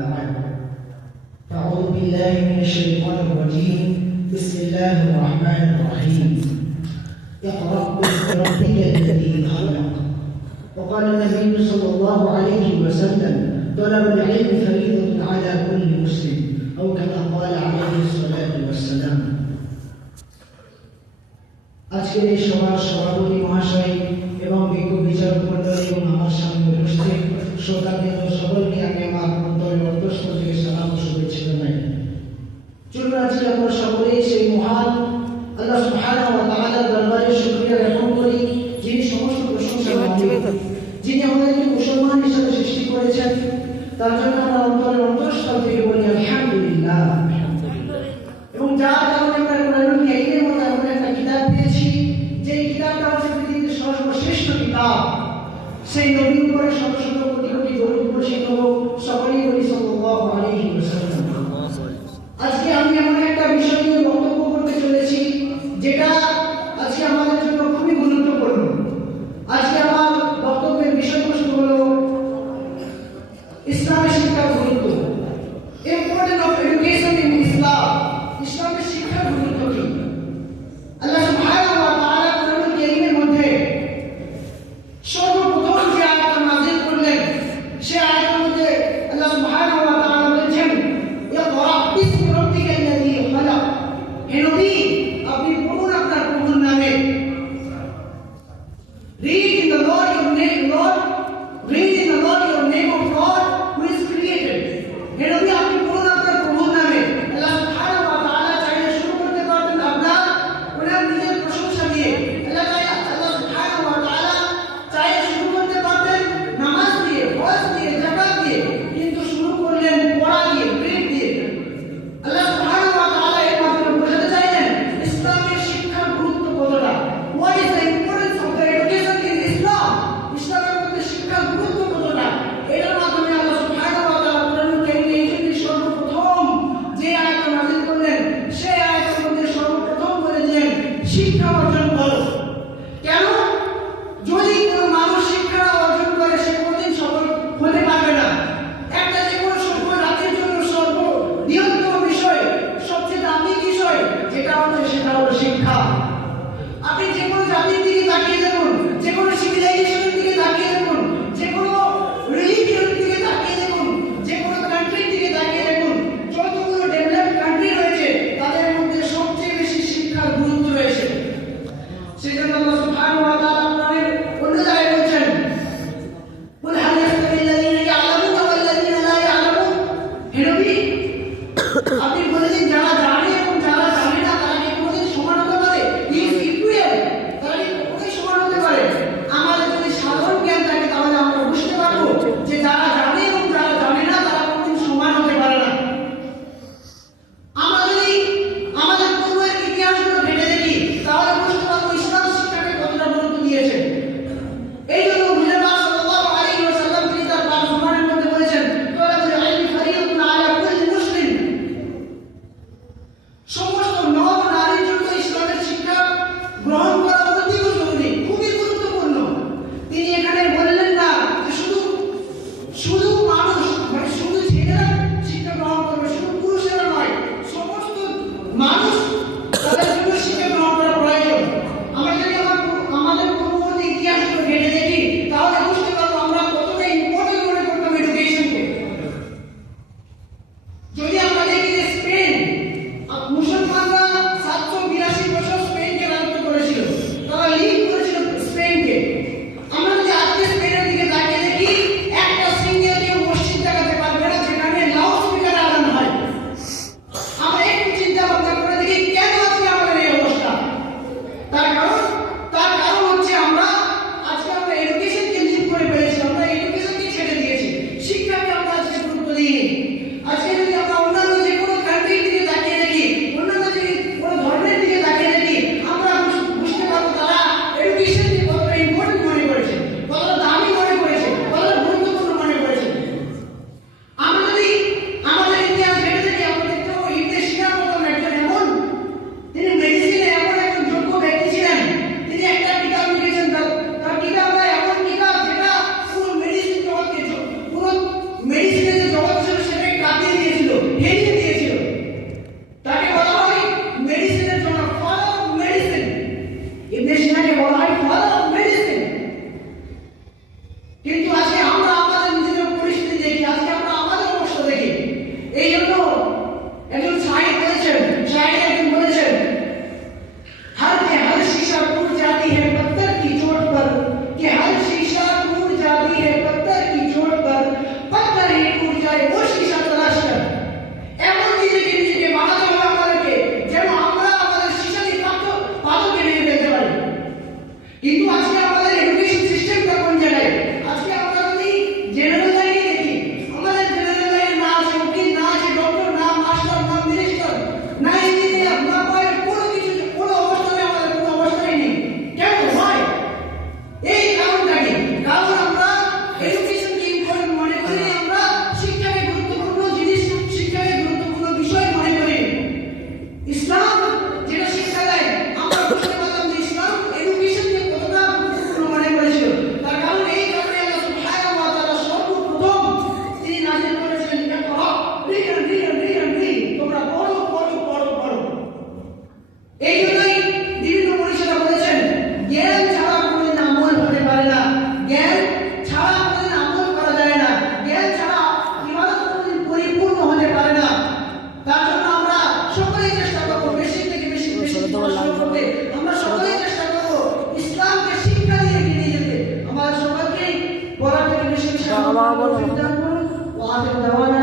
بعد فأعوذ بالله من الشيطان الرجيم بسم الله الرحمن الرحيم اقرأ باسم ربك الذي خلق وقال النبي صلى الله عليه وسلم طلب العلم فريضة على كل مسلم أو كما قال عليه الصلاة والسلام আজকের এই সভার সভাপতি মহাশয় এবং বিজ্ঞ বিচারক মণ্ডলী এবং আমার সামনে উপস্থিত শ্রোতাবৃন্দ সকলকে আমি আমার অন্তরের অন্তঃস্থল থেকে সালাম ও শুভেচ্ছা জানাই। চলুন আজকে আমরা সকলেই সেই মহান আল্লাহ সুবহানাহু ওয়া তাআলার দরবারে শুকরিয়া জ্ঞাপন করি, যিনি সমস্ত প্রশংসা মালিক, যিনি আমাদেরকে মুসলমান হিসেবে সৃষ্টি করেছেন। তার জন্য আমরা অন্তরের অন্তঃস্থল থেকে বলি আলহামদুলিল্লাহ। এবং যার কারণে আমরা কোরআনুল কারীমের মধ্যে এমন একটা কিতাব পেয়েছি, যে কিতাবটা হচ্ছে পৃথিবীর সর্বশ্রেষ্ঠ কিতাব। সেই নবীর উপরে শত শত কোটি কোটি দরুদ বর্ষিত হোক, সকলেই বলি সাল্লাল্লাহু আলাইহি ওয়াসাল্লাম। আজকে আমি এমন একটা বিষয় নিয়ে বক্তব্য করতে চলেছি, যেটা আজকে আমাদের জন্য খুবই গুরুত্বপূর্ণ। আজকে আমার বক্তব্যের বিষয়বস্তু হলো ইসলামের শিক্ষা বললাম শুরু করতে আমরা সকলেই চেষ্টা করবো ইসলামকে শিক্ষা দিয়ে এগিয়ে যেতে। আমাদের সকলকে বলা থেকে বেশি বেশি বাবা বলো। দান করুন। ওয়া আখিরু দাওয়ানা